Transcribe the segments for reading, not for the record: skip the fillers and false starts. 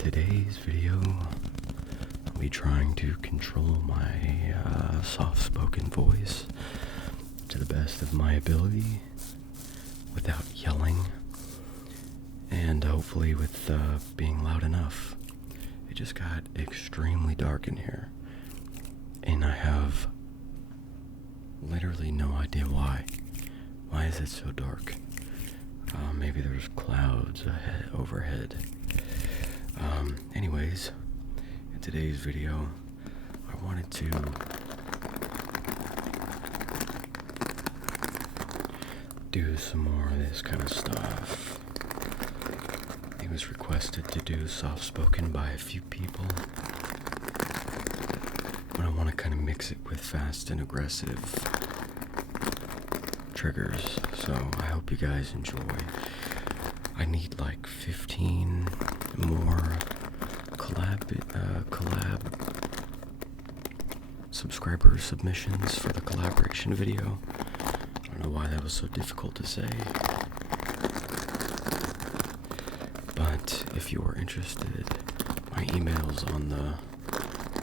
today's video, I'll be trying to control my soft-spoken voice to the best of my ability without yelling, and hopefully with being loud enough. It just got extremely dark in here, and I have literally no idea why. Why is it so dark? Maybe there's clouds overhead. Anyways, in today's video, I wanted to do some more of this kind of stuff. It was requested to do soft-spoken by a few people, but I want to kind of mix it with fast and aggressive triggers, so I hope you guys enjoy. I need like 15 more collab subscriber submissions for the collaboration video. I don't know why that was so difficult to say, but if you are interested, my email's on the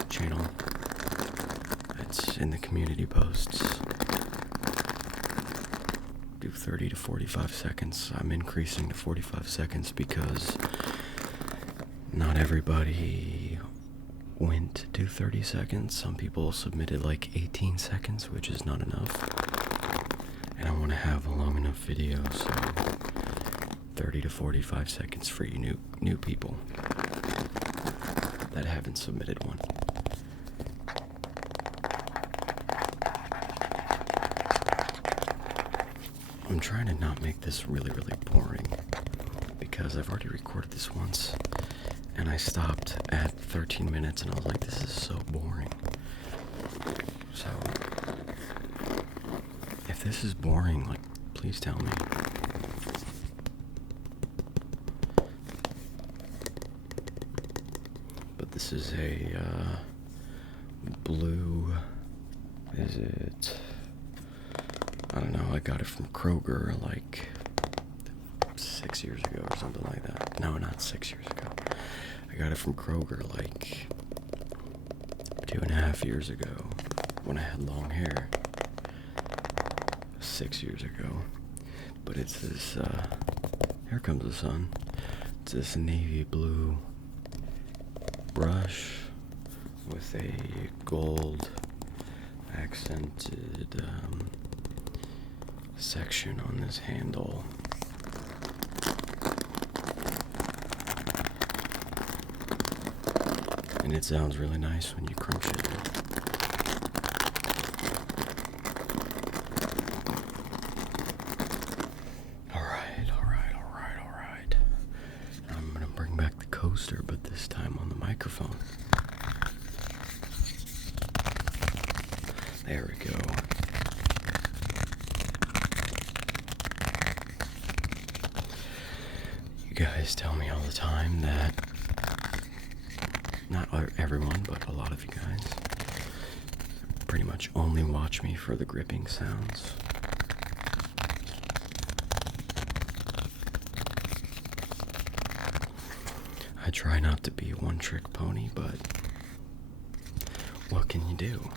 channel. It's in the community posts. Do 30 to 45 seconds. I'm increasing to 45 seconds because not everybody went to do 30 seconds. Some people submitted like 18 seconds, which is not enough. And I want to have a long enough video, so 30 to 45 seconds for you new people that haven't submitted one. I'm trying to not make this really boring, because I've already recorded this once, and I stopped at 13 minutes, and I was like, this is so boring. So, if this is boring, like, please tell me. But this is a, blue, is it? I don't know, I got it from Kroger like 6 years ago or something like that. No, not 6 years ago. I got it from Kroger like 2.5 years ago when I had long hair. 6 years ago. But it's this, here comes the sun. It's this navy blue brush with a gold accented, section on this handle. And it sounds really nice when you crunch it. Alright. I'm gonna bring back the coaster, but this time on the microphone. There we go. You guys tell me all the time that, not everyone, but a lot of you guys pretty much only watch me for the gripping sounds. I try not to be a one-trick pony, but what can you do?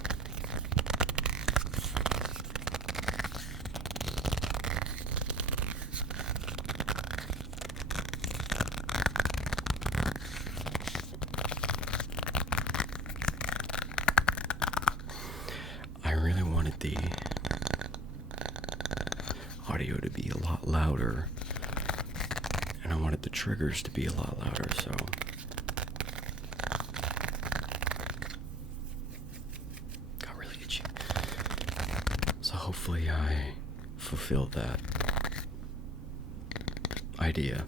The audio to be a lot louder, and I wanted the triggers to be a lot louder, so got really itchy. So hopefully I fulfilled that idea.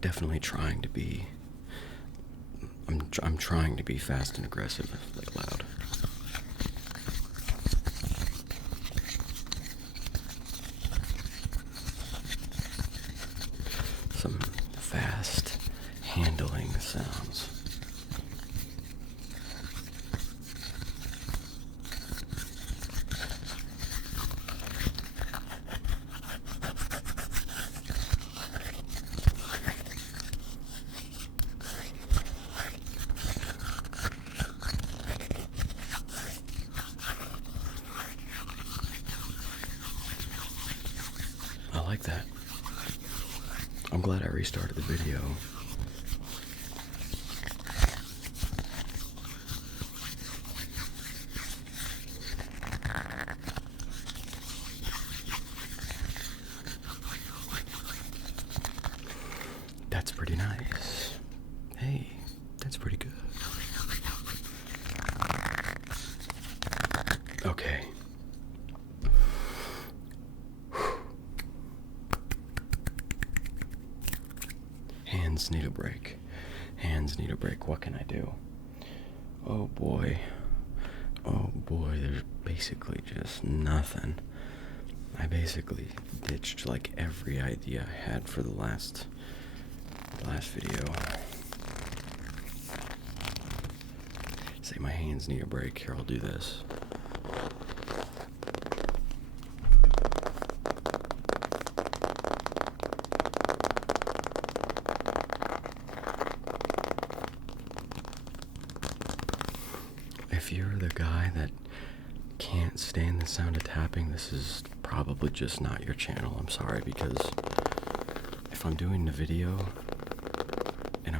Definitely trying to be, I'm trying to be fast and aggressive, like loud. Some fast handling sounds. like that. I'm glad I restarted the video. That's pretty nice. Hey, that's pretty good. Okay. Hands need a break. Hands need a break. What can I do? Oh boy. Oh boy, there's basically just nothing. I basically ditched like every idea I had for the last video. Say my hands need a break. Here, I'll do this. If you're the guy that can't stand the sound of tapping, this is probably just not your channel. I'm sorry, because if I'm doing the video and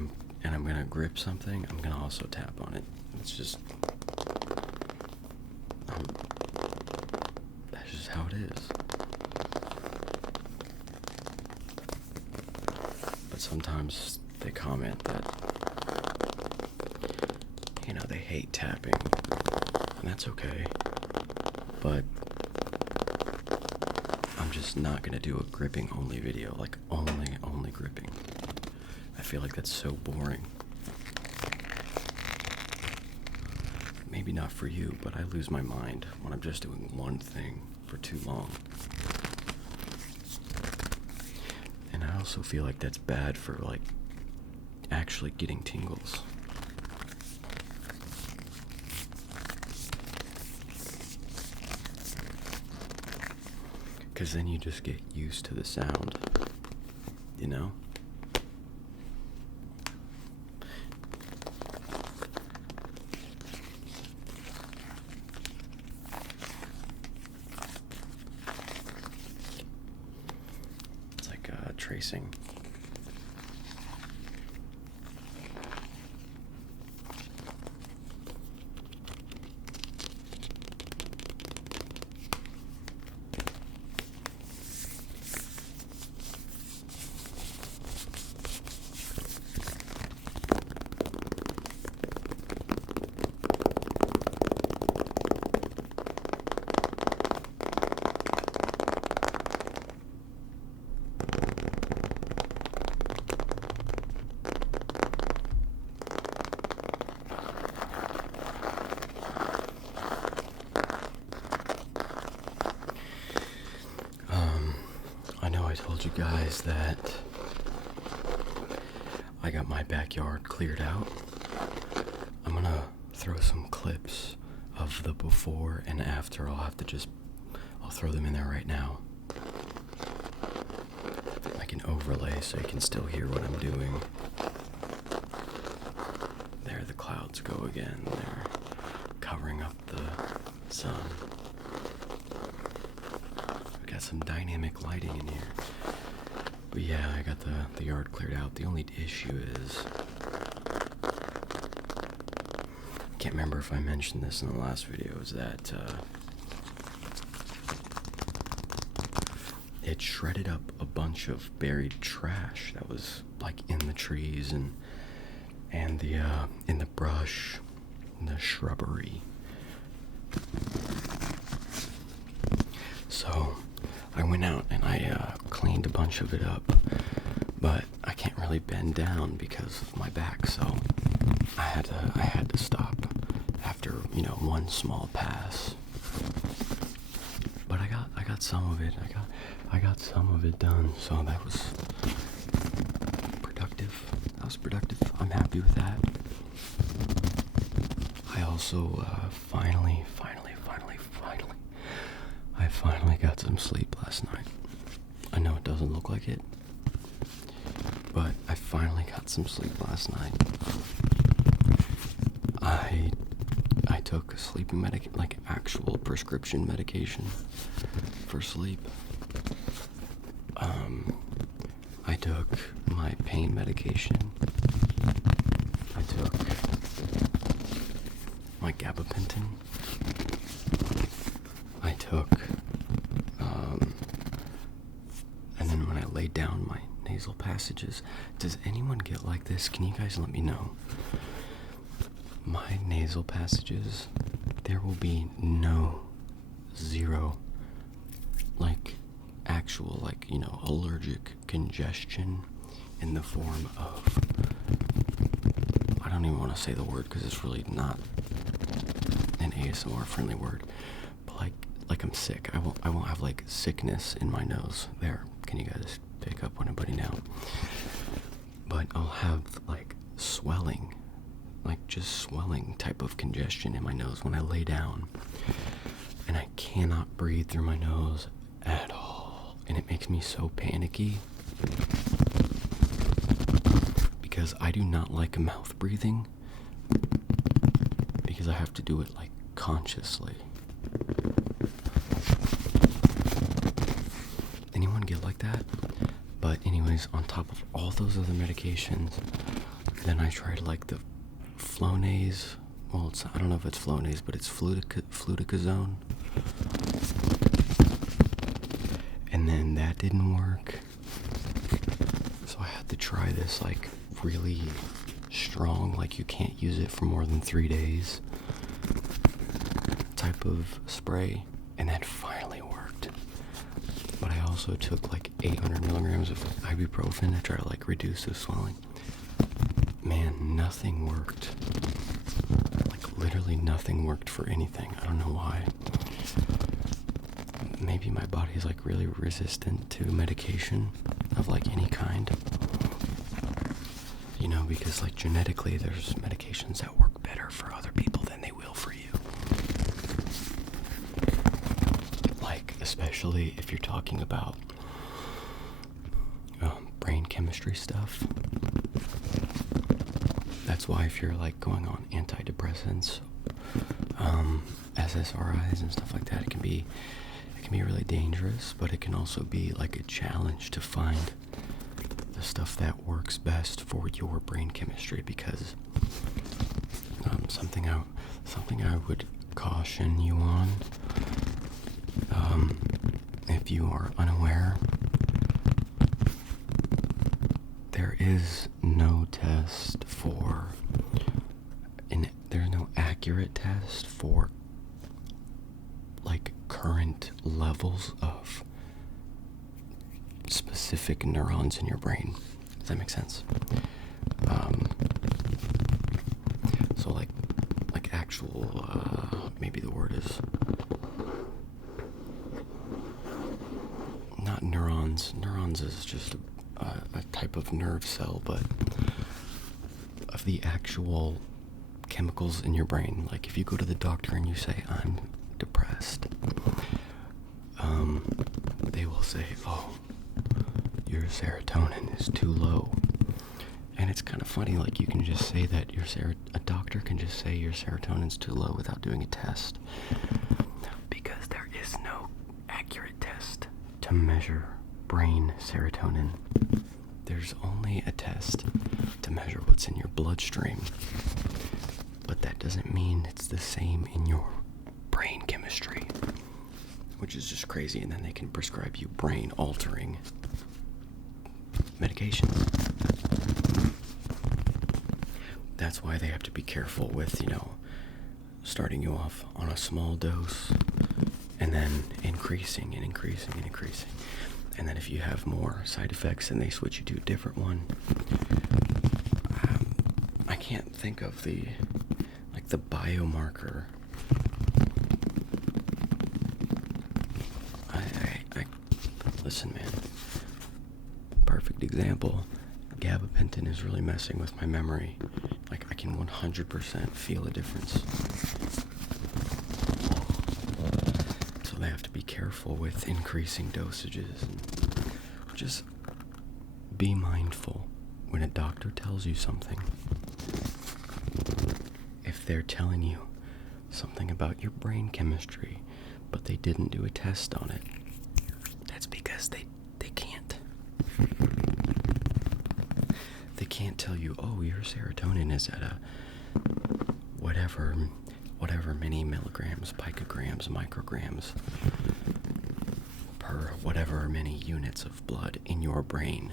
I'm gonna grip something, I'm gonna also tap on it. It's just that's just how it is. But sometimes they comment that, you know, they hate tapping, and that's okay. But I'm just not gonna do a gripping only video, like only gripping. I feel like that's so boring. Maybe not for you, but I lose my mind when I'm just doing one thing for too long. And I also feel like that's bad for like actually getting tingles. Because then you just get used to the sound, you know? It's like tracing. I told you guys that I got my backyard cleared out. I'm gonna throw some clips of the before and after. I'll throw them in there right now. I can overlay so you can still hear what I'm doing. There the clouds go again. They're covering up the sun. We got some dynamic lighting in here. But yeah, I got the yard cleared out. The only issue is, I can't remember if I mentioned this in the last video, is that it shredded up a bunch of buried trash that was like in the trees and the in the brush, and the shrubbery. So I went out and I cleaned a bunch of it up, but I can't really bend down because of my back, so I had to stop after, one small pass. But I got some of it. I got some of it done, so that was productive. I'm happy with that. I also I finally got some sleep last night. I know it doesn't look like it, but I finally got some sleep last night. I took sleeping like actual prescription medication for sleep. I took my pain medication. I took my gabapentin. I took, and then when I laid down, my nasal passages. Does anyone get like this? Can you guys let me know? My nasal passages, there will be zero, like, actual, like, allergic congestion in the form of, I don't even want to say the word because it's really not an ASMR friendly word, but like I'm sick. I won't have like sickness in my nose. There, can you guys pick up on anybody now? But I'll have like swelling, like just swelling type of congestion in my nose when I lay down, and I cannot breathe through my nose at all, and it makes me so panicky because I do not like mouth breathing because I have to do it like consciously. Anyone get like that? But anyways, on top of all those other medications, then I tried like the Flonase. Well, I don't know if it's Flonase, but it's fluticasone. And then that didn't work. So I had to try this like really strong, like you can't use it for more than 3 days type of spray. And that finally worked. But I also took like 800 milligrams of ibuprofen to try to like reduce the swelling. Man, nothing worked. Like literally nothing worked for anything. I don't know why. Maybe my body is like really resistant to medication of like any kind. Because like genetically there's medications that work better for other people than they will for you. Like especially if you're talking about brain chemistry stuff. That's why if you're like going on antidepressants, SSRIs and stuff like that, it can be really dangerous, but it can also be like a challenge to find the stuff that works best for your brain chemistry, because something I would caution you on, if you are unaware, there is no test for, there's no accurate test for like current levels of specific neurons in your brain. Does that make sense? So like actual, maybe the word is not neurons. Neurons is just a type of nerve cell, but of the actual chemicals in your brain. Like if you go to the doctor and you say, I'm depressed, they will say, oh, your serotonin is too low. And it's kind of funny, like you can just say that a doctor can just say your serotonin's too low without doing a test, because there is no accurate test to measure brain serotonin. There's only a test to measure what's in your bloodstream, but that doesn't mean it's the same in your brain chemistry, which is just crazy. And then they can prescribe you brain altering medications. That's why they have to be careful with, starting you off on a small dose and then increasing and increasing and increasing. And then if you have more side effects, then they switch you to a different one. I can't think of the biomarker. Listen, man. Perfect example. Gabapentin is really messing with my memory. Like, I can 100% feel a difference. So they have to be careful with increasing dosages. And just be mindful when a doctor tells you something. If they're telling you something about your brain chemistry, but they didn't do a test on it, that's because they can't serotonin is at a whatever many milligrams, picograms, micrograms per whatever many units of blood in your brain.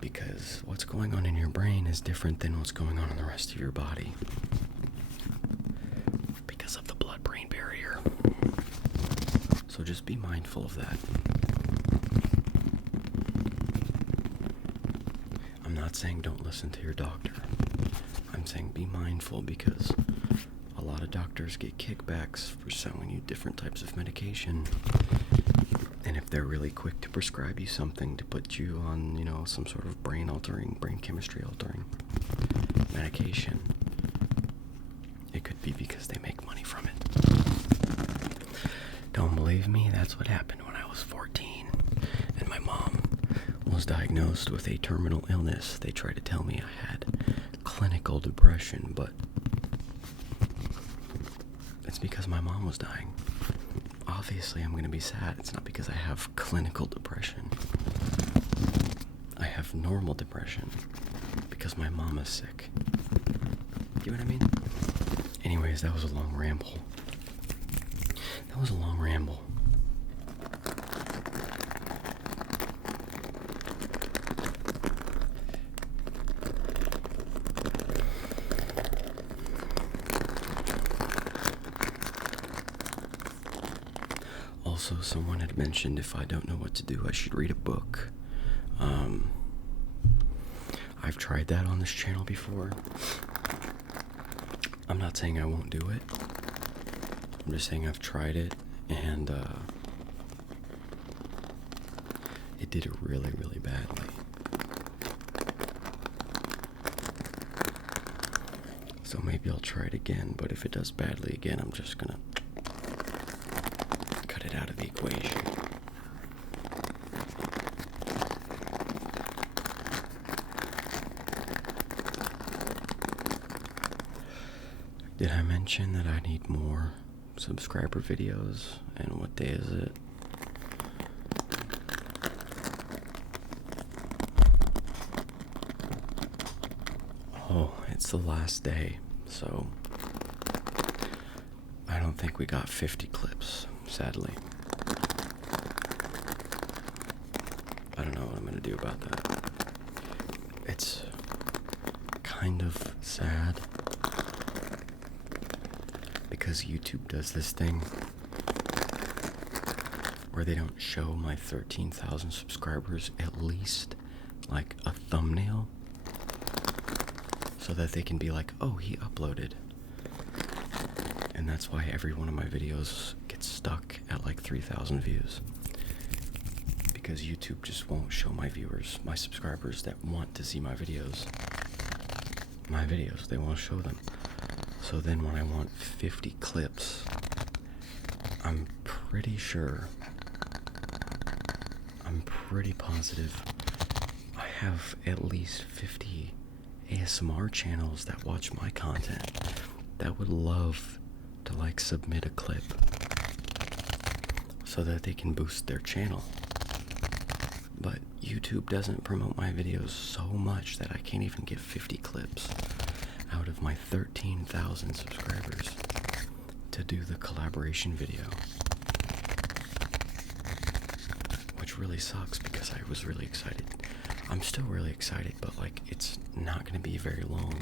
Because what's going on in your brain is different than what's going on in the rest of your body. Because of the blood-brain barrier. So just be mindful of that. I'm not saying don't listen to your doctor. I'm saying be mindful because a lot of doctors get kickbacks for selling you different types of medication. And if they're really quick to prescribe you something to put you on, some sort of brain chemistry altering medication, it could be because they make money from it. Don't believe me? That's what happened when I was 14 and my mom was diagnosed with a terminal illness. They tried to tell me I had clinical depression, but it's because my mom was dying. Obviously, I'm going to be sad. It's not because I have clinical depression. I have normal depression because my mom is sick. You know what I mean? Anyways, that was a long ramble. Also, someone had mentioned if I don't know what to do, I should read a book. I've tried that on this channel before. I'm not saying I won't do it. I'm just saying I've tried it, and it did really, really badly. So maybe I'll try it again, but if it does badly again, I'm just gonna cut it out of the equation. Did I mention that I need more subscriber videos? And what day is it? Oh, it's the last day, so I don't think we got 50 clips, sadly. I don't know what I'm gonna do about that. It's kind of sad because YouTube does this thing where they don't show my 13,000 subscribers at least like a thumbnail so that they can be like, oh, he uploaded. And that's why every one of my videos gets stuck at like 3,000 views. Because YouTube just won't show my viewers, my subscribers that want to see my videos, they won't show them. So then when I want 50 clips, I'm pretty positive I have at least 50 ASMR channels that watch my content that would love to like submit a clip so that they can boost their channel. But YouTube doesn't promote my videos so much that I can't even get 50 clips out of my 13,000 subscribers to do the collaboration video. Which really sucks because I was really excited. I'm still really excited, but like it's not going to be very long.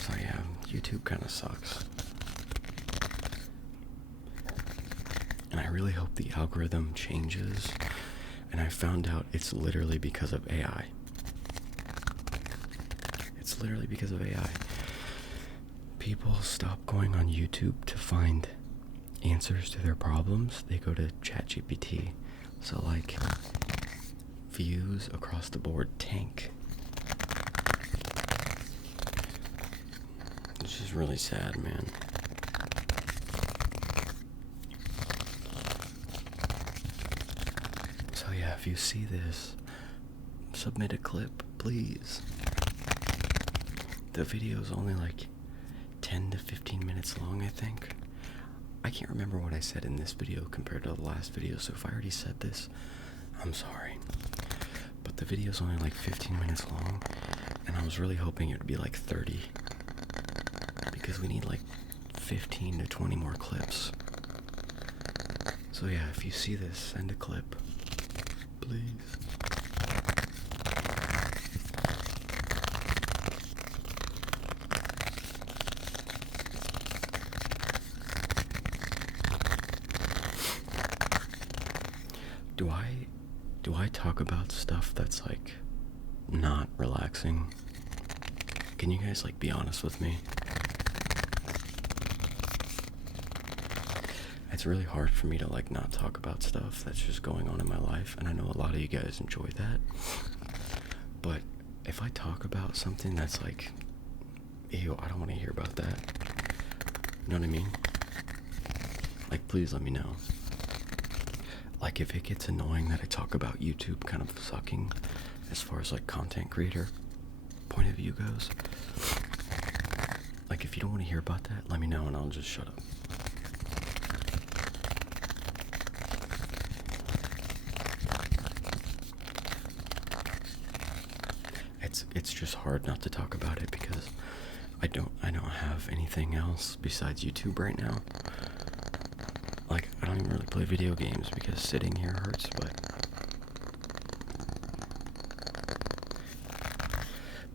So yeah, YouTube kind of sucks. And I really hope the algorithm changes. And I found out it's literally because of AI. It's literally because of AI. People stop going on YouTube to find answers to their problems. They go to ChatGPT. So like, views across the board tank. It's just really sad, man. So yeah, if you see this, submit a clip, please. The video's only like 10 to 15 minutes long, I think. I can't remember what I said in this video compared to the last video, so if I already said this, I'm sorry. but the video's only like 15 minutes long, and I was really hoping it would be like 30, because we need like 15 to 20 more clips. So yeah, if you see this, send a clip, please. Do I talk about stuff that's like not relaxing? Can you guys like be honest with me? It's really hard for me to like not talk about stuff that's just going on in my life, and I know a lot of you guys enjoy that. But if I talk about something that's like, ew, I don't want to hear about that. You know what I mean? Like, please let me know. Like, if it gets annoying that I talk about YouTube kind of sucking as far as like content creator point of view goes, like if you don't want to hear about that, let me know and I'll just shut up. It's just hard not to talk about it because I don't have anything else besides YouTube right now. Like, I don't even really play video games because sitting here hurts, but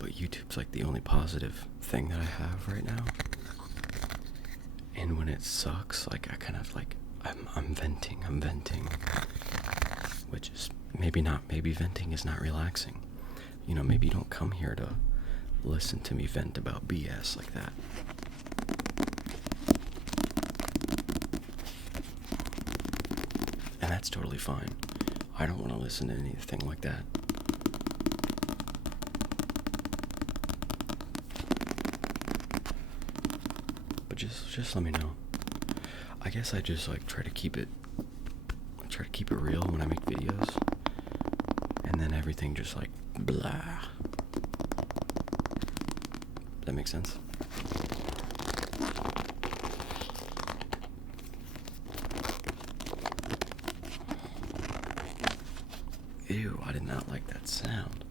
YouTube's like the only positive thing that I have right now. And when it sucks, like I kind of like I'm venting, which is maybe venting is not relaxing. You know, maybe you don't come here to listen to me vent about BS like that. And that's totally fine. I don't want to listen to anything like that. But just let me know. I guess I just like try to keep it real when I make videos. And then everything just like blah. That makes sense? Ew, I did not like that sound.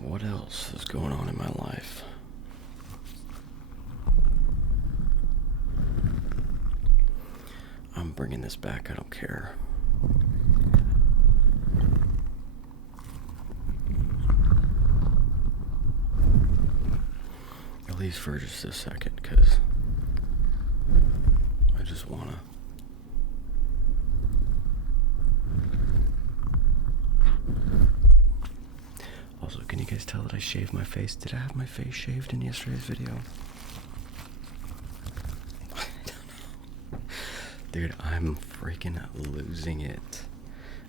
What else is going on in my life? I'm bringing this back, I don't care. At least for just a second, because I just wanna. Also, can you guys tell that I shaved my face? Did I have my face shaved in yesterday's video? I don't know. Dude, I'm freaking losing it.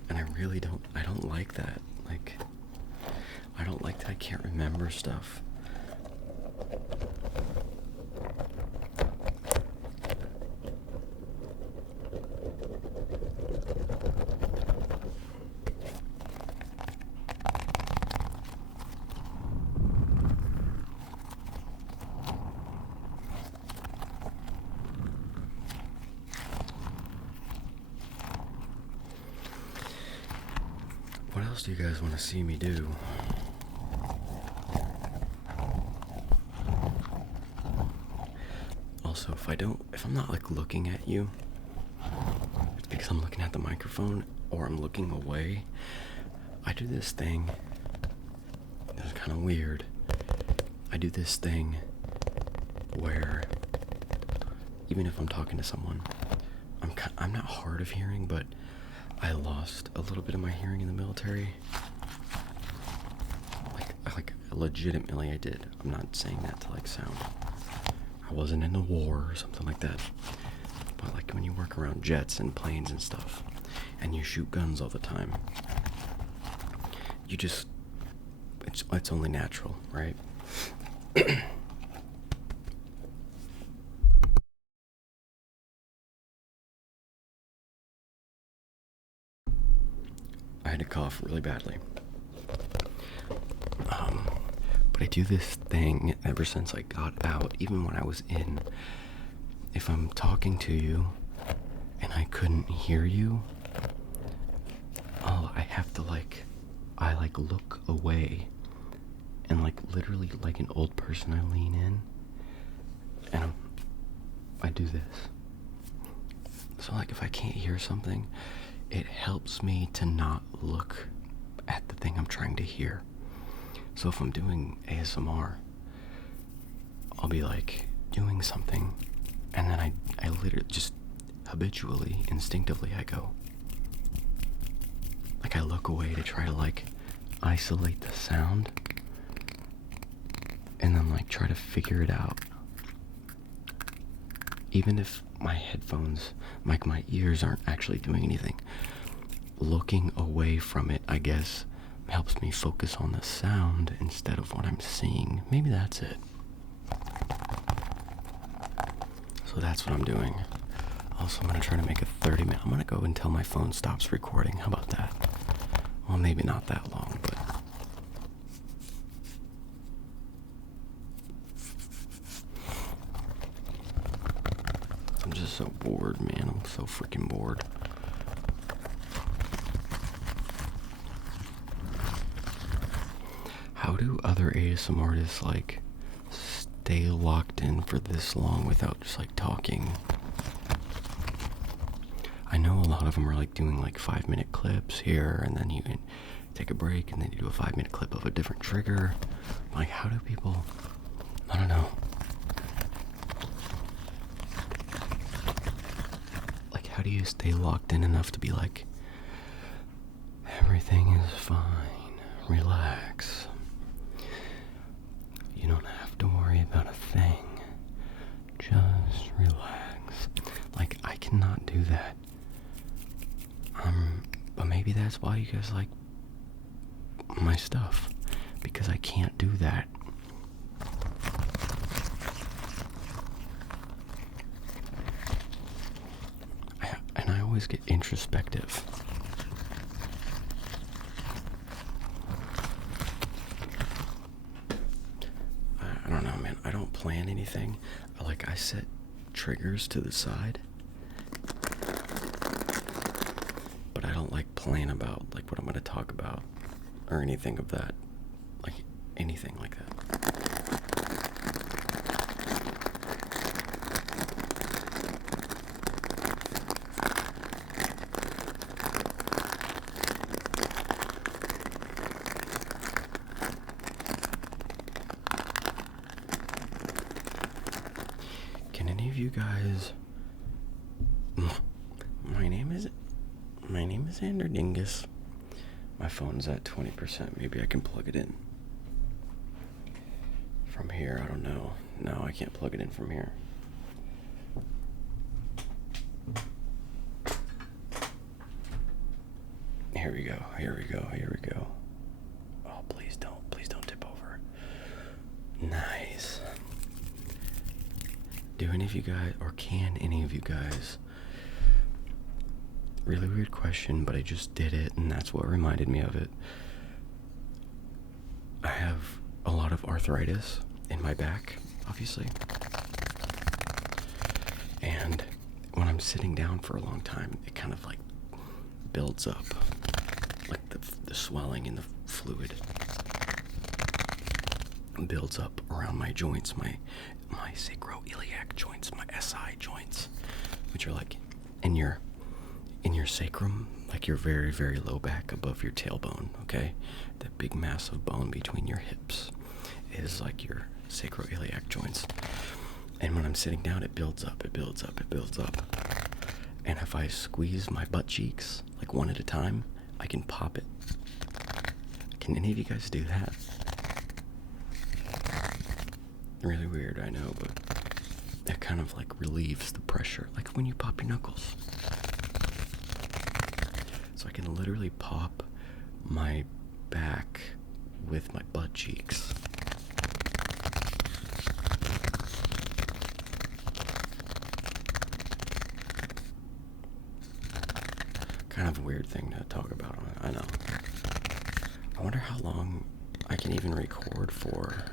And I don't like that. Like, I don't like that I can't remember stuff. What else do you guys want to see me do? Also, if I'm not like looking at you, it's because I'm looking at the microphone or I'm looking away. I do this thing. It's kind of weird. I do this thing where even if I'm talking to someone, I'm not hard of hearing, but I lost a little bit of my hearing in the military. Like legitimately I did. I'm not saying that to like sound. I wasn't in the war or something like that. But like when you work around jets and planes and stuff, and you shoot guns all the time, it's only natural, right? I had to cough really badly. But I do this thing ever since I got out, even when I was in. If I'm talking to you and I couldn't hear you, I have to I look away and literally like an old person, I lean in and I do this. So if I can't hear something, it helps me to not look at the thing I'm trying to hear. So if I'm doing ASMR, I'll be doing something, and then I literally just habitually, instinctively, I go. I look away to try to isolate the sound, and then try to figure it out. Even if my headphones, my ears aren't actually doing anything, looking away from it, I guess, helps me focus on the sound instead of what I'm seeing. Maybe that's it. So that's what I'm doing. Also, I'm going to try to make a 30-minute. I'm going to go until my phone stops recording. How about that? Well, maybe not that long, but... I'm just so bored, man. I'm so freaking bored. How do other ASMR artists stay locked in for this long without just talking? I know a lot of them are doing 5-minute clips here, and then you can take a break, and then you do a 5-minute clip of a different trigger. How do people? I don't know. How do you stay locked in enough to be everything is fine, relax. You don't have to worry about a thing. Just relax. I cannot do that. But maybe that's why you guys like my stuff, because I can't do that. And I always get introspective. I don't know, man. I don't plan anything. I set triggers to the side, but I don't plan about what I'm going to talk about or anything of that, anything like that. Can any of you guys... My name is Andrew Dingus. My phone's at 20%. Maybe I can plug it in from here. I don't know. No, I can't plug it in from here. Here we go. Here we go. Here we go. Oh, please don't tip over. Nice. Do any of you guys, or can any of you guys... Really weird question, but I just did it, and that's what reminded me of it. I have a lot of arthritis in my back, obviously. And when I'm sitting down for a long time, it kind of builds up. The swelling in the fluid builds up around my joints, my sacroiliac joints, my SI joints, which are in your sacrum, your very, very low back above your tailbone, okay? That big massive bone between your hips is your sacroiliac joints. And when I'm sitting down, it builds up, it builds up, it builds up. And if I squeeze my butt cheeks, one at a time, I can pop it. Can any of you guys do that? Really weird, I know, but that kind of relieves the pressure, when you pop your knuckles. So I can literally pop my back with my butt cheeks. Kind of a weird thing to talk about on it, I know. I wonder how long I can even record for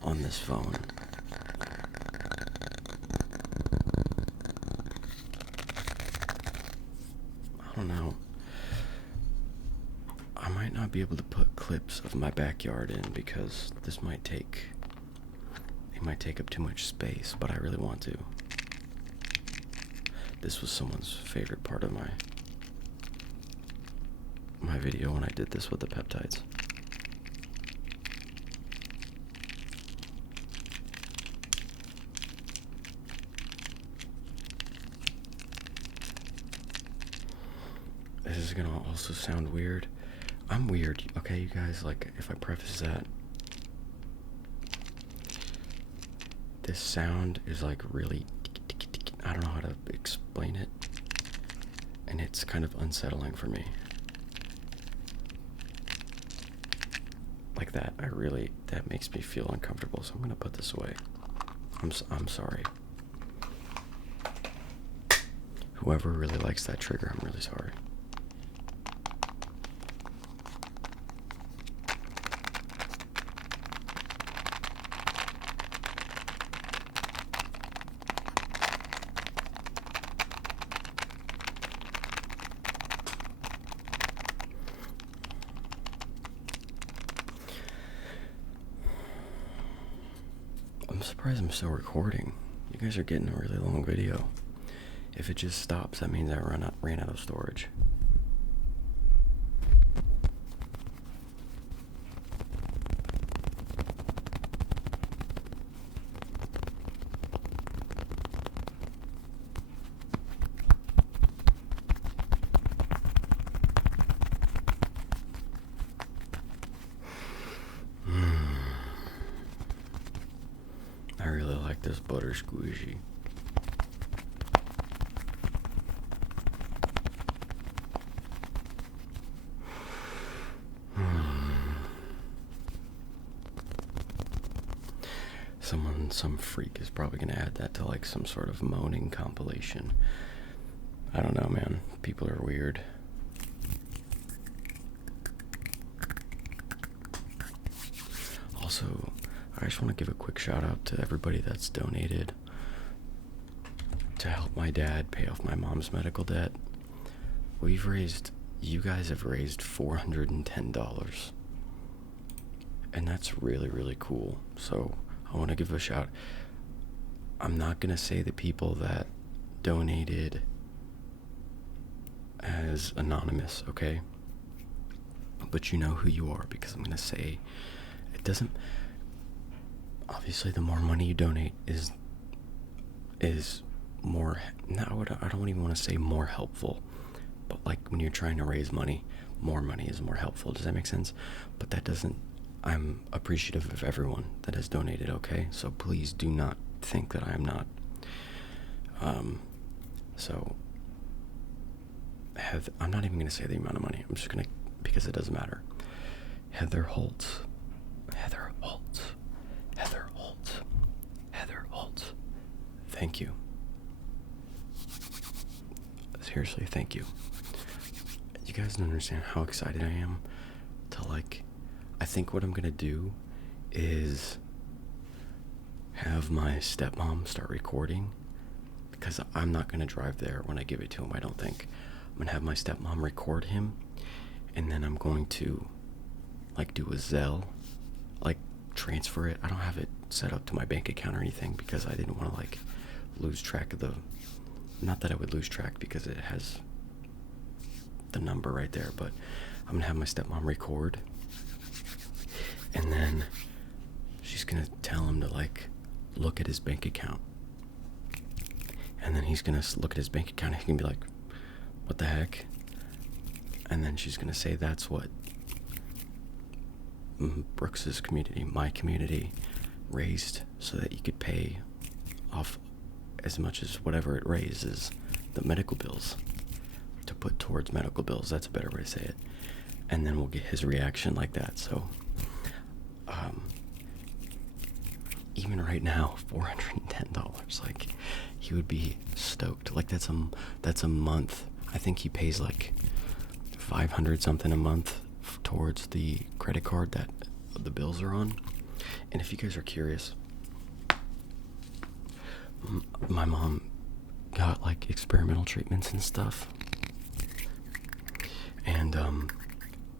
on this phone. I don't know. I might not be able to put clips of my backyard in because it might take up too much space, but I really want to. This was someone's favorite part of my video when I did this with the peptides. This is gonna also sound weird. I'm weird, okay, you guys? Like, if I preface that, this sound is like really, I don't know how to explain it, and it's kind of unsettling for me. Like that, that makes me feel uncomfortable, so I'm gonna put this away. I'm sorry. Whoever really likes that trigger, I'm really sorry. I'm surprised I'm still recording. You guys are getting a really long video. If it just stops, that means I ran out of storage. I really like this butter squishy. Some freak is probably gonna add that to like some sort of moaning compilation. I don't know, man. People are weird. Also, I just want to give a quick shout out to everybody that's donated to help my dad pay off my mom's medical debt. You guys have raised $410. And that's really, really cool. So I want to give a shout. I'm not going to say the people that donated as anonymous, okay? But you know who you are, because I'm going to say it doesn't. Obviously, the more money you donate is more. No, I don't even want to say more helpful, but like when you're trying to raise money, more money is more helpful. Does that make sense? But that doesn't. I'm appreciative of everyone that has donated, okay? So please do not think that I am not. I'm not even going to say the amount of money. I'm just going to, because it doesn't matter. Heather Holtz. Thank you. Seriously, thank you. You guys don't understand how excited I am to I think what I'm going to do is have my stepmom start recording, because I'm not going to drive there when I give it to him, I don't think. I'm going to have my stepmom record him, and then I'm going to do a Zelle, transfer it. I don't have it set up to my bank account or anything because I didn't want to lose track of not that I would lose track because it has the number right there, but I'm going to have my stepmom record, and then she's going to tell him to look at his bank account, and then he's going to look at his bank account and he can be like, what the heck? And then she's going to say that's what Brooks's community, my community, raised so that you could pay off as much as whatever it raises, the medical bills, to put towards medical bills. That's a better way to say it. And then we'll get his reaction like that. So even right now, $410, he would be stoked. That's a month. I think he pays like 500 something a month towards the credit card that the bills are on. And if you guys are curious, my mom got like experimental treatments and stuff, and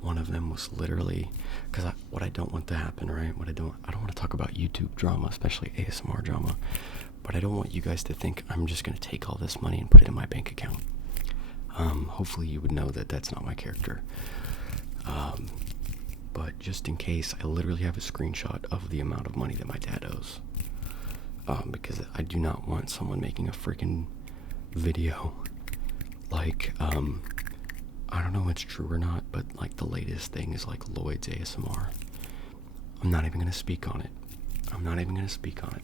one of them was literally, because what I don't want to happen, right? I don't want to talk about YouTube drama, especially ASMR drama, but I don't want you guys to think I'm just going to take all this money and put it in my bank account. Hopefully you would know that that's not my character. But just in case, I literally have a screenshot of the amount of money that my dad owes. Because I do not want someone making a freaking video like, I don't know if it's true or not, but like the latest thing is like Lloyd's ASMR. I'm not even going to speak on it.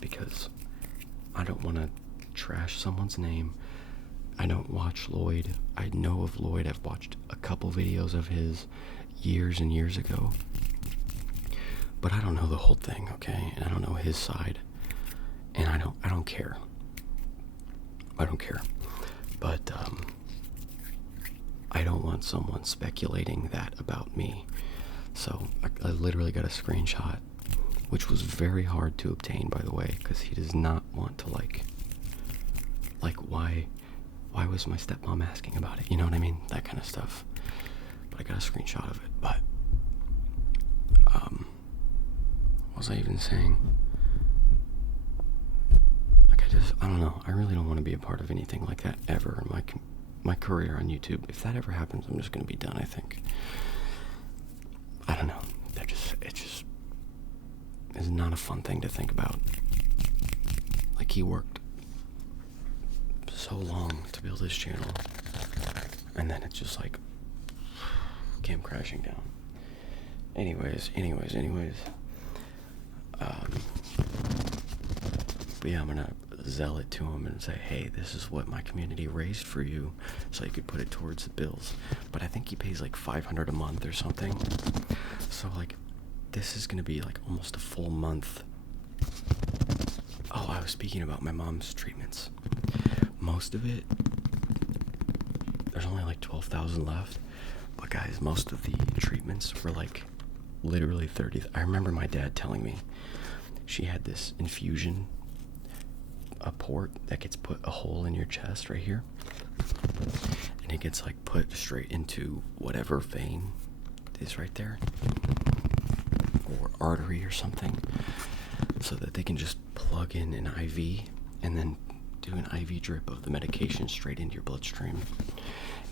Because I don't want to trash someone's name. I don't watch Lloyd. I know of Lloyd. I've watched a couple videos of his years and years ago. But I don't know the whole thing, okay? And I don't know his side. And I don't care. But I don't want someone speculating that about me. So I literally got a screenshot, which was very hard to obtain, by the way, because he does not want to like why was my stepmom asking about it? You know what I mean? That kind of stuff. But I got a screenshot of it. But what was I even saying? Like I don't know. I really don't want to be a part of anything like that ever in my career on YouTube. If that ever happens, I'm just gonna be done, I think. I don't know. It just is not a fun thing to think about. Like, he worked so long to build this channel, and then it's just like came crashing down. Anyways. But yeah, I'm gonna sell it to him and say, hey, this is what my community raised for you, so you could put it towards the bills. But I think he pays like $500 a month or something. So like, this is gonna be like almost a full month. Oh, I was speaking about my mom's treatments. Most of it, there's only like 12,000 left. But guys, most of the treatments were like literally 30. I remember my dad telling me she had this infusion, a port that gets put a hole in your chest right here, and it gets like put straight into whatever vein is right there, or artery or something, so that they can just plug in an IV and then do an IV drip of the medication straight into your bloodstream.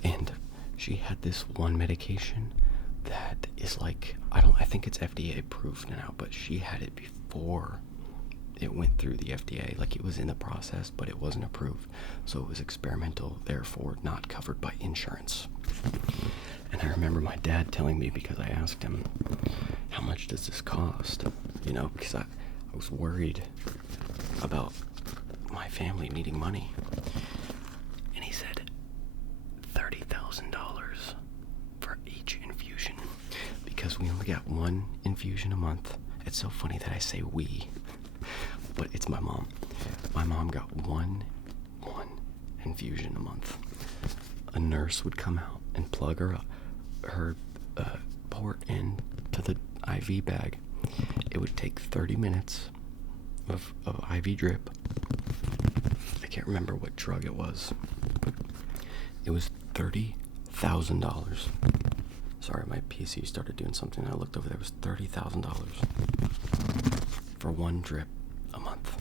And she had this one medication that is like, I think it's FDA approved now, but she had it before it went through the FDA. Like, it was in the process, but it wasn't approved, so it was experimental, therefore not covered by insurance. And I remember my dad telling me, because I asked him, how much does this cost? You know, because I was worried about my family needing money. And he said $30,000 for each infusion, because we only got one infusion a month. It's so funny that I say we, but it's my mom. My mom got one infusion a month. A nurse would come out and plug her port into the IV bag. It would take 30 minutes of IV drip. I can't remember what drug it was. It was $30,000. Sorry, my PC started doing something. I looked over there. It was $30,000 for one drip a month.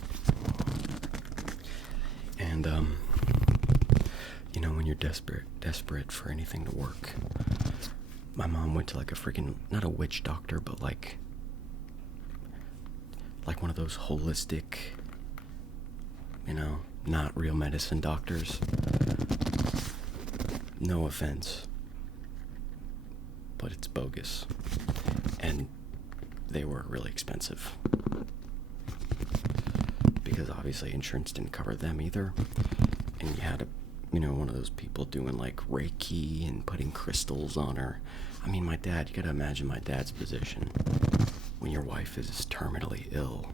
And you know, when you're desperate for anything to work, my mom went to like a freaking, not a witch doctor, but like one of those holistic, you know, not real medicine doctors. No offense, but it's bogus. And they were really expensive, because obviously insurance didn't cover them either. And you had one of those people doing like Reiki and putting crystals on her. I mean, my dad, you gotta imagine my dad's position when your wife is terminally ill.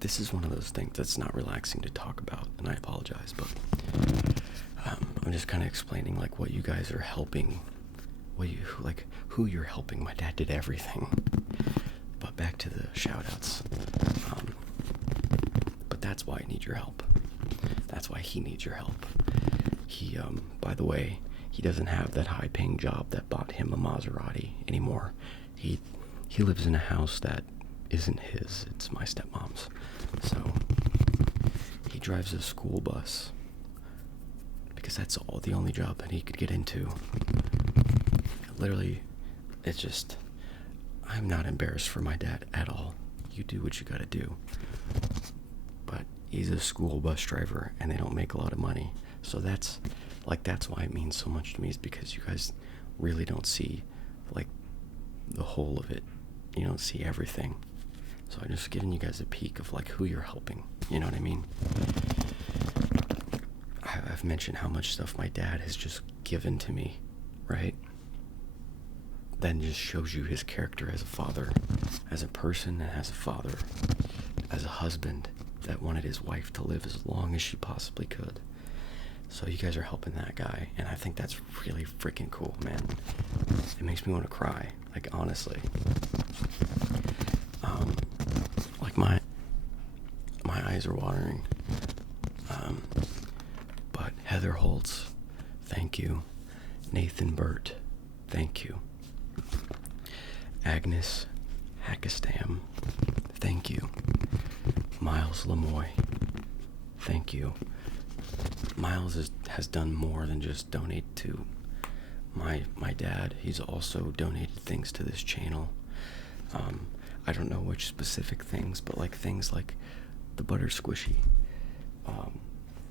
This is one of those things that's not relaxing to talk about, and I apologize, but I'm just kind of explaining like what you guys are helping, who you're helping. My dad did everything. But back to the shout-outs. But that's why I need your help. That's why he needs your help. He, by the way, he doesn't have that high-paying job that bought him a Maserati anymore. He lives in a house that isn't his. It's my stepmom's. So he drives a school bus because that's the only job that he could get into. Literally, it's just, I'm not embarrassed for my dad at all. You do what you gotta do. But he's a school bus driver and they don't make a lot of money. So that's why it means so much to me, is because you guys really don't see like the whole of it. You don't see everything. So I'm just giving you guys a peek of like who you're helping. You know what I mean? I've mentioned how much stuff my dad has just given to me, right? Then just shows you his character as a father, as a person, and as a father, as a husband that wanted his wife to live as long as she possibly could. So you guys are helping that guy, and I think that's really freaking cool, man. It makes me want to cry, like honestly. Like my eyes are watering. But Heather Holtz, thank you. Nathan Burt, thank you. Agnes Hackestam, thank you. Miles Lemoy, thank you. Miles has done more than just donate to my dad. He's also donated things to this channel. I don't know which specific things, but like things like the butter squishy,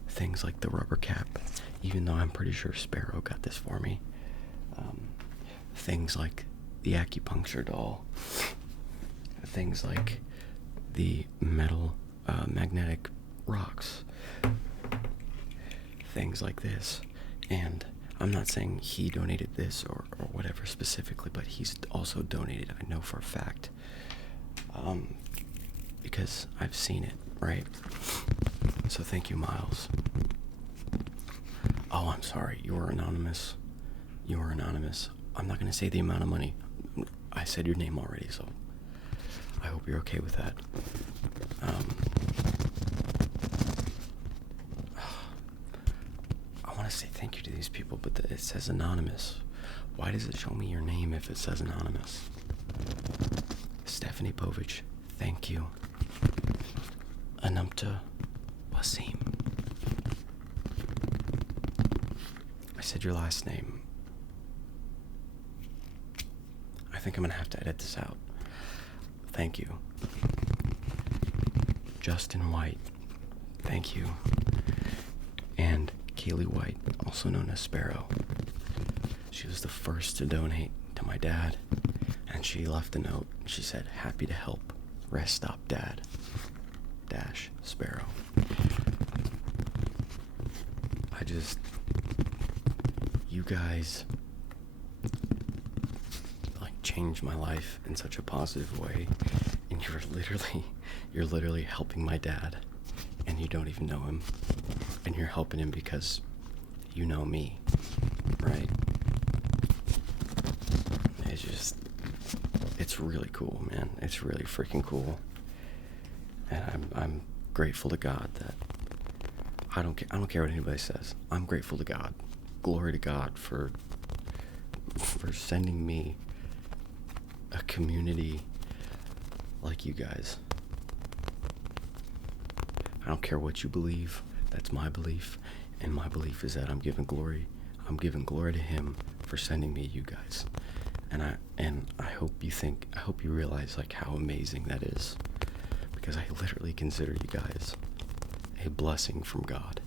things like the rubber cap, even though I'm pretty sure Sparrow got this for me. Things like the acupuncture doll, things like the metal magnetic rocks, things like this. And I'm not saying he donated this or whatever specifically, but he's also donated, I know for a fact, because I've seen it, right? So thank you, Miles. Oh, I'm sorry, you're anonymous. You're anonymous. I'm not going to say the amount of money. I said your name already, so I hope you're okay with that. I want to say thank you to these people, but it says anonymous. Why does it show me your name if it says anonymous? Stephanie Povich, thank you. Anupta Wasim. I said your last name. I think I'm gonna have to edit this out. Thank you. Justin White, thank you. And Kaylee White, also known as Sparrow. She was the first to donate to my dad, and she left a note. She said, "Happy to help. Rest stop, Dad. Dash Sparrow." You guys changed my life in such a positive way, and you're literally helping my dad, and you don't even know him, and you're helping him because you know me, right? It's really cool, man. It's really freaking cool, and I'm grateful to God that I don't care what anybody says. I'm grateful to God. Glory to God for sending me a community like you guys. I don't care what you believe. That's my belief, and my belief is that I'm giving glory to him for sending me you guys. And I hope you realize like how amazing that is, because I literally consider you guys a blessing from God.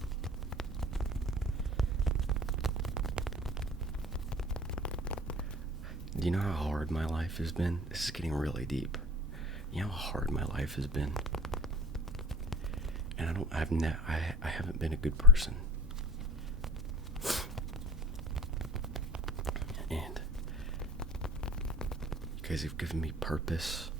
Do you know how hard my life has been? This is getting really deep. You know how hard my life has been? And I haven't been a good person. And you guys have given me purpose.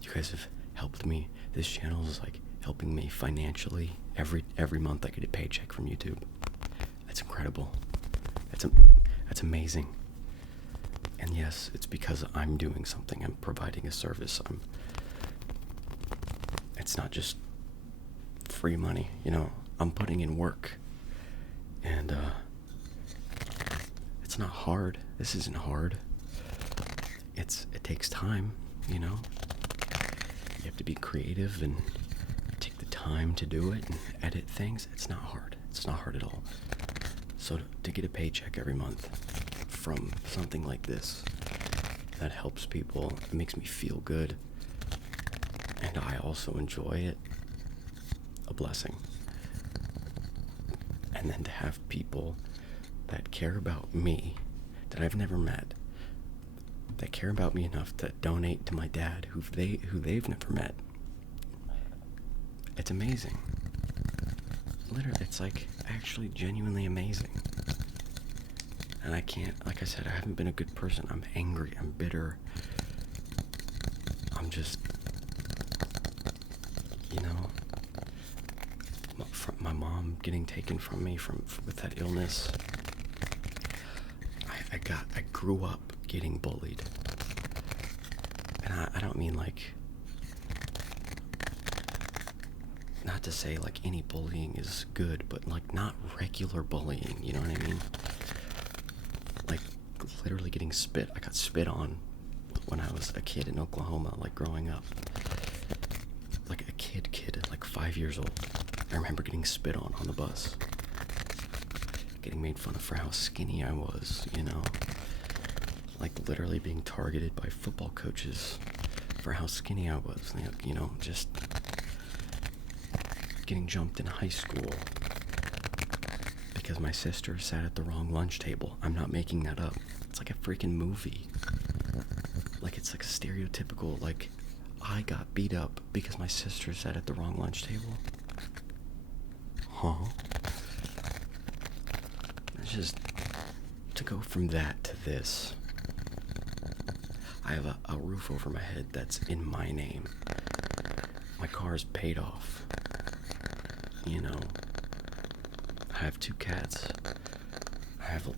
You guys have helped me. This channel is like helping me financially. Every month I get a paycheck from YouTube. It's incredible. That's amazing. And yes, it's because I'm doing something. I'm providing a service. It's not just free money, I'm putting in work. And it's not hard. This isn't hard. It takes time, You have to be creative and take the time to do it and edit things. It's not hard. It's not hard at all. So to get a paycheck every month from something like this that helps people, it makes me feel good. And I also enjoy it. A blessing. And then to have people that care about me, that I've never met, that care about me enough to donate to my dad, who they've never met. It's amazing. Literally, it's like actually genuinely amazing. And I can't, like I said, I haven't been a good person. I'm angry. I'm bitter. I'm just, my mom getting taken from me with that illness. I grew up getting bullied. And I don't mean like, not to say like any bullying is good, but like not regular bullying, you know what I mean? Like literally getting I got spit on when I was a kid in Oklahoma, like growing up. Like a kid, like 5 years old. I remember getting spit on the bus. Getting made fun of for how skinny I was, Like literally being targeted by football coaches for how skinny I was. Just getting jumped in high school because my sister sat at the wrong lunch table. I'm not making that up. It's like a freaking movie. Like it's like a stereotypical, like, I got beat up because my sister sat at the wrong lunch table. Huh? It's just to go from that to this. I have a roof over my head that's in my name. My car's paid off. I have 2 cats. I have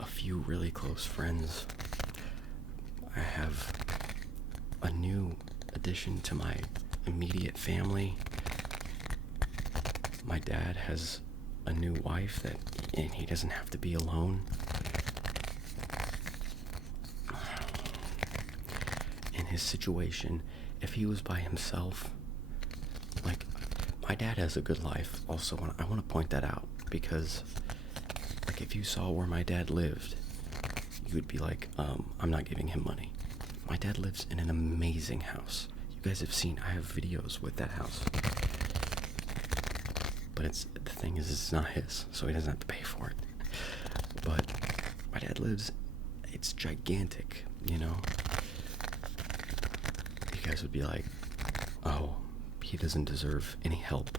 a few really close friends. I have a new addition to my immediate family. My dad has a new wife and he doesn't have to be alone. In his situation, if he was by himself, like, my dad has a good life. Also, I want to point that out because, like, if you saw where my dad lived, you would be like, I'm not giving him money. My dad lives in an amazing house. You guys have seen, I have videos with that house. But the thing is, it's not his, so he doesn't have to pay for it. But my dad it's gigantic, You guys would be like, oh, he doesn't deserve any help.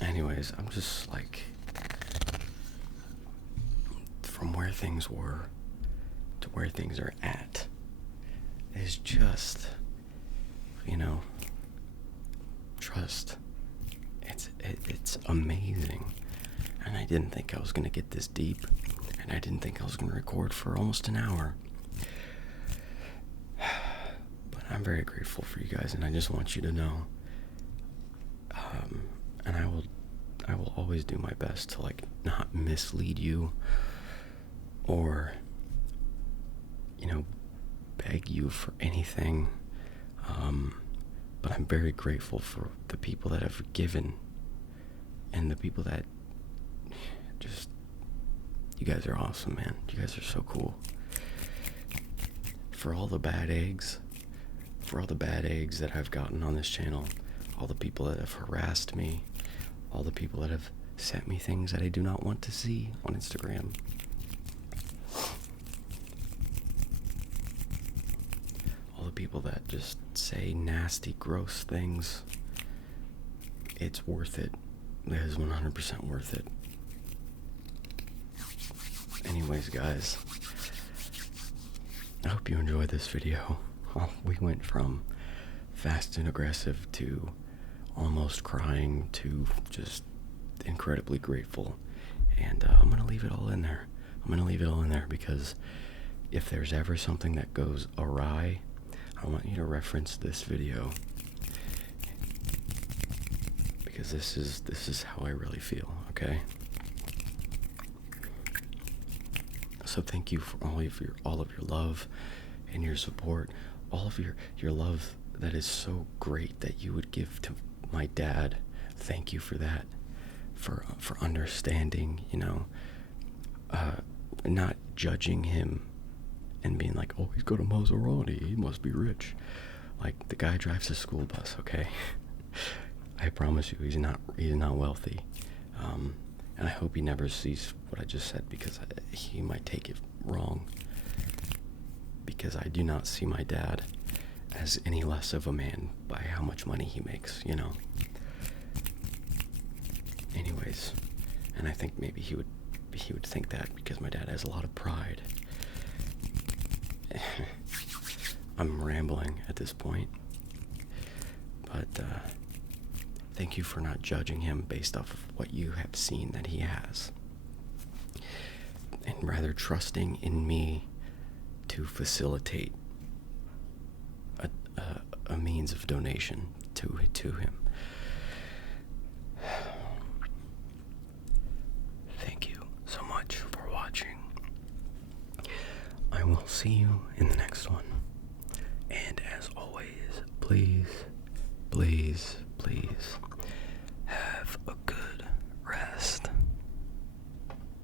Anyways, I'm just like, from where things were to where things are at is just, trust. It's amazing. And I didn't think I was going to get this deep. And I didn't think I was going to record for almost an hour. But I'm very grateful for you guys, and I just want you to know. And I will always do my best to, like, not mislead you or, beg you for anything. But I'm very grateful for the people that have given and the people that just, you guys are awesome, man. You guys are so cool. For all the bad eggs that I've gotten on this channel, all the people that have harassed me, all the people that have sent me things that I do not want to see on Instagram. All the people that just say nasty, gross things. It's worth it. It is 100% worth it. Anyways, guys, I hope you enjoyed this video. We went from fast and aggressive to almost crying to just incredibly grateful. And I'm going to leave it all in there. I'm going to leave it all in there because if there's ever something that goes awry, I want you to reference this video. Because this is how I really feel, okay? So thank you for all of your love and your support, all of your love that is so great that you would give to my dad. Thank you for that, for understanding, not judging him and being like, oh, he's got a Maserati, he must be rich. Like, the guy drives a school bus, okay? I promise you, he's not wealthy. And I hope he never sees what I just said, because he might take it wrong. Because I do not see my dad as any less of a man by how much money he makes, Anyways, and I think maybe he would think that because my dad has a lot of pride. I'm rambling at this point, but thank you for not judging him based off of what you have seen that he has, and rather trusting in me to facilitate a means of donation to him. Thank you so much for watching. I will see you in the next one. And as always, please, please, please